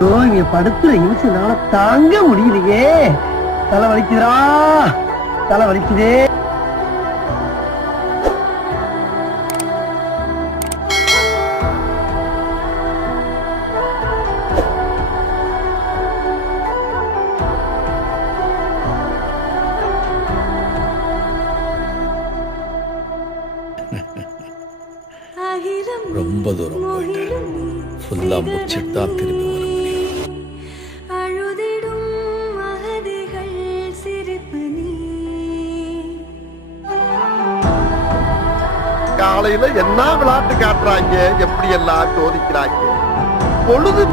இங்க படுத்துற நிமிஷம்னால தாங்க முடியலையே. தலை வலிக்குதுடா, தலை வலிக்குதே. ரொம்ப தூரம் போயிட்டேன். ஃபுல்லா முடிச்சிட்டு தான் திரும்பி வர முடியும். காலையில என்ன விளையாட்டு காட்டுறாங்க, எப்படி எல்லாம் சோதிக்கிறாங்க. பொழுது